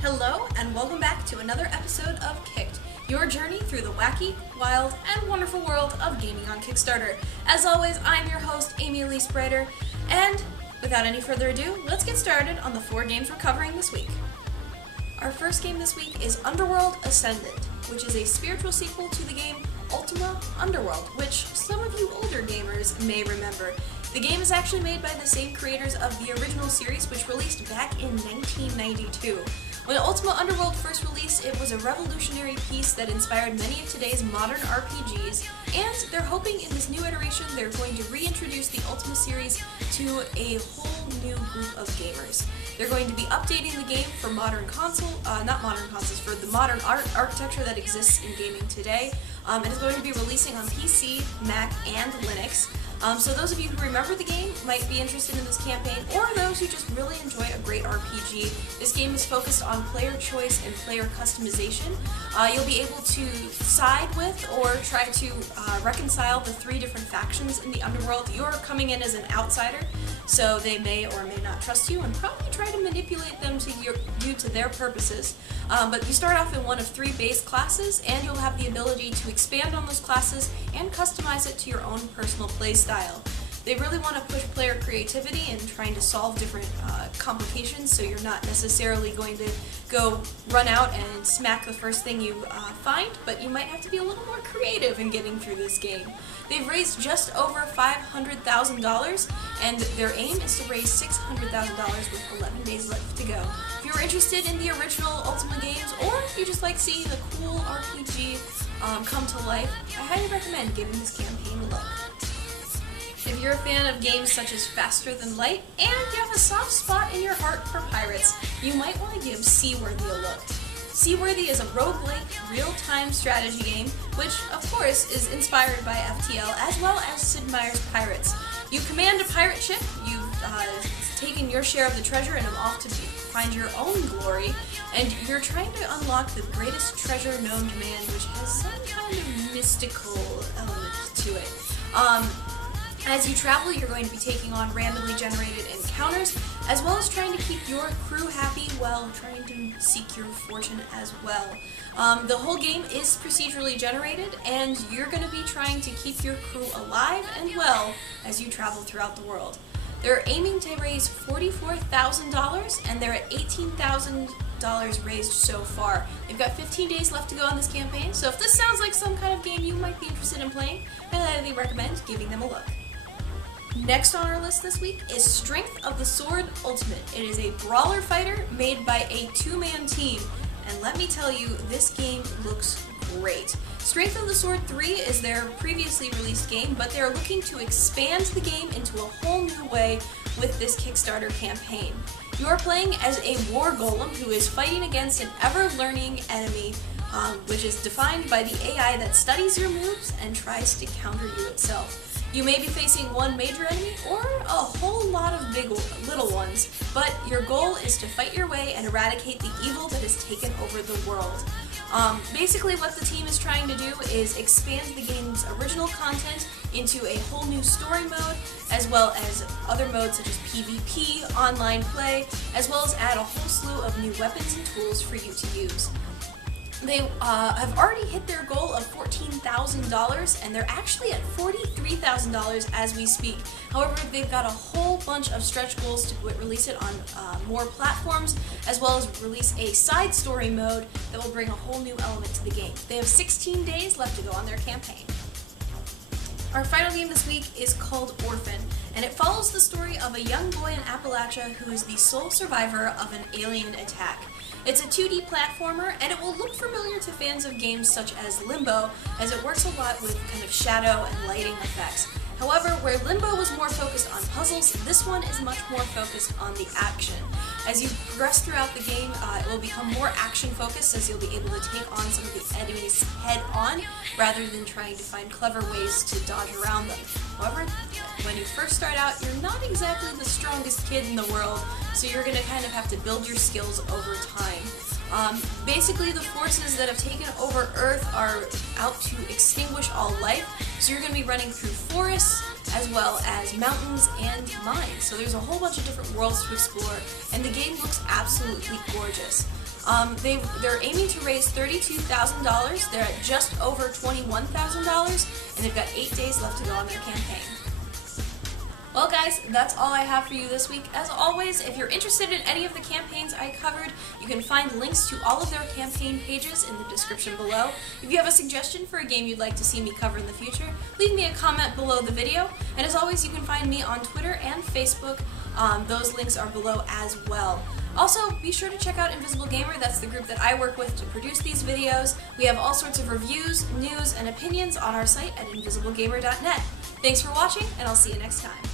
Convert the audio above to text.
Hello, and welcome back to another episode of Kicked, your journey through the wacky, wild, and wonderful world of gaming on Kickstarter. As always, I'm your host, Amy Elyse Brighter, and without any further ado, let's get started on the 4 games we're covering this week. Our first game this week is Underworld Ascendant, which is a spiritual sequel to the game Ultima Underworld, which some of you older gamers may remember. The game is actually made by the same creators of the original series, which released back in 1992. When Ultima Underworld first released, it was a revolutionary piece that inspired many of today's modern RPGs, and they're hoping in this new iteration they're going to reintroduce the Ultima series to a whole new group of gamers. They're going to be updating the game for modern for the modern architecture that exists in gaming today, and it's going to be releasing on PC, Mac, and Linux. So those of you who remember the game might be interested in this campaign, or those who just really enjoy a great RPG. This game is focused on player choice and player customization. You'll be able to side with or try to reconcile the 3 different factions in the Underworld. You're coming in as an outsider, so they may or may not trust you and probably try to manipulate them to you to their purposes. But you start off in one of 3 base classes, and you'll have the ability to expand on those classes and customize it to your own personal play style. They really want to push player creativity and trying to solve different complications, so you're not necessarily going to go run out and smack the first thing you find, but you might have to be a little more creative in getting through this game. They've raised just over $500,000, and their aim is to raise $600,000 with 11 days left to go. If you're interested in the original Ultima games, or if you just like seeing a cool RPG come to life, I highly recommend giving this campaign a look. If you're a fan of games such as Faster Than Light, and you have a soft spot in your heart for pirates, you might want to give Seaworthy a look. Seaworthy is a roguelike, real-time strategy game, which, of course, is inspired by FTL, as well as Sid Meier's Pirates. You command a pirate ship, you've taken your share of the treasure and are off to find your own glory, and you're trying to unlock the greatest treasure known to man, which has some kind of mystical element to it. As you travel, you're going to be taking on randomly generated encounters, as well as trying to keep your crew happy while trying to seek your fortune as well. The whole game is procedurally generated, and you're going to be trying to keep your crew alive and well as you travel throughout the world. They're aiming to raise $44,000, and they're at $18,000 raised so far. They've got 15 days left to go on this campaign, so if this sounds like some kind of game you might be interested in playing, I highly recommend giving them a look. Next on our list this week is Strength of the Sword Ultimate. It is a brawler fighter made by a 2-man team, and let me tell you, this game looks great. Strength of the Sword 3 is their previously released game, but they're looking to expand the game into a whole new way with this Kickstarter campaign. You are playing as a war golem who is fighting against an ever-learning enemy, which is defined by the AI that studies your moves and tries to counter you itself. You may be facing one major enemy or a whole lot of little ones, but your goal is to fight your way and eradicate the evil that has taken over the world. Basically what the team is trying to do is expand the game's original content into a whole new story mode, as well as other modes such as PvP, online play, as well as add a whole slew of new weapons and tools for you to use. They have already hit their goal of $14,000, and they're actually at $43,000 as we speak. However, they've got a whole bunch of stretch goals to release it on more platforms, as well as release a side story mode that will bring a whole new element to the game. They have 16 days left to go on their campaign. Our final game this week is called Orphan, and it follows the story of a young boy in Appalachia who is the sole survivor of an alien attack. It's a 2D platformer, and it will look familiar to fans of games such as Limbo, as it works a lot with kind of shadow and lighting effects. However, where Limbo was more focused on puzzles, this one is much more focused on the action. As you progress throughout the game, it will become more action-focused, as you'll be able to take on some of the enemies head-on, rather than trying to find clever ways to dodge around them. However, when you first start out, you're not exactly the strongest kid in the world, so you're going to kind of have to build your skills over time. Basically, the forces that have taken over Earth are out to extinguish all life, so you're going to be running through forests, as well as mountains and mines. So there's a whole bunch of different worlds to explore, and the game looks absolutely gorgeous. They're aiming to raise $32,000. They're at just over $21,000, and they've got 8 days left to go on their campaign. Well guys, that's all I have for you this week. As always, if you're interested in any of the campaigns I covered, you can find links to all of their campaign pages in the description below. If you have a suggestion for a game you'd like to see me cover in the future, leave me a comment below the video. And as always, you can find me on Twitter and Facebook. Those links are below as well. Also, be sure to check out Invisible Gamer. That's the group that I work with to produce these videos. We have all sorts of reviews, news, and opinions on our site at invisiblegamer.net. Thanks for watching, and I'll see you next time.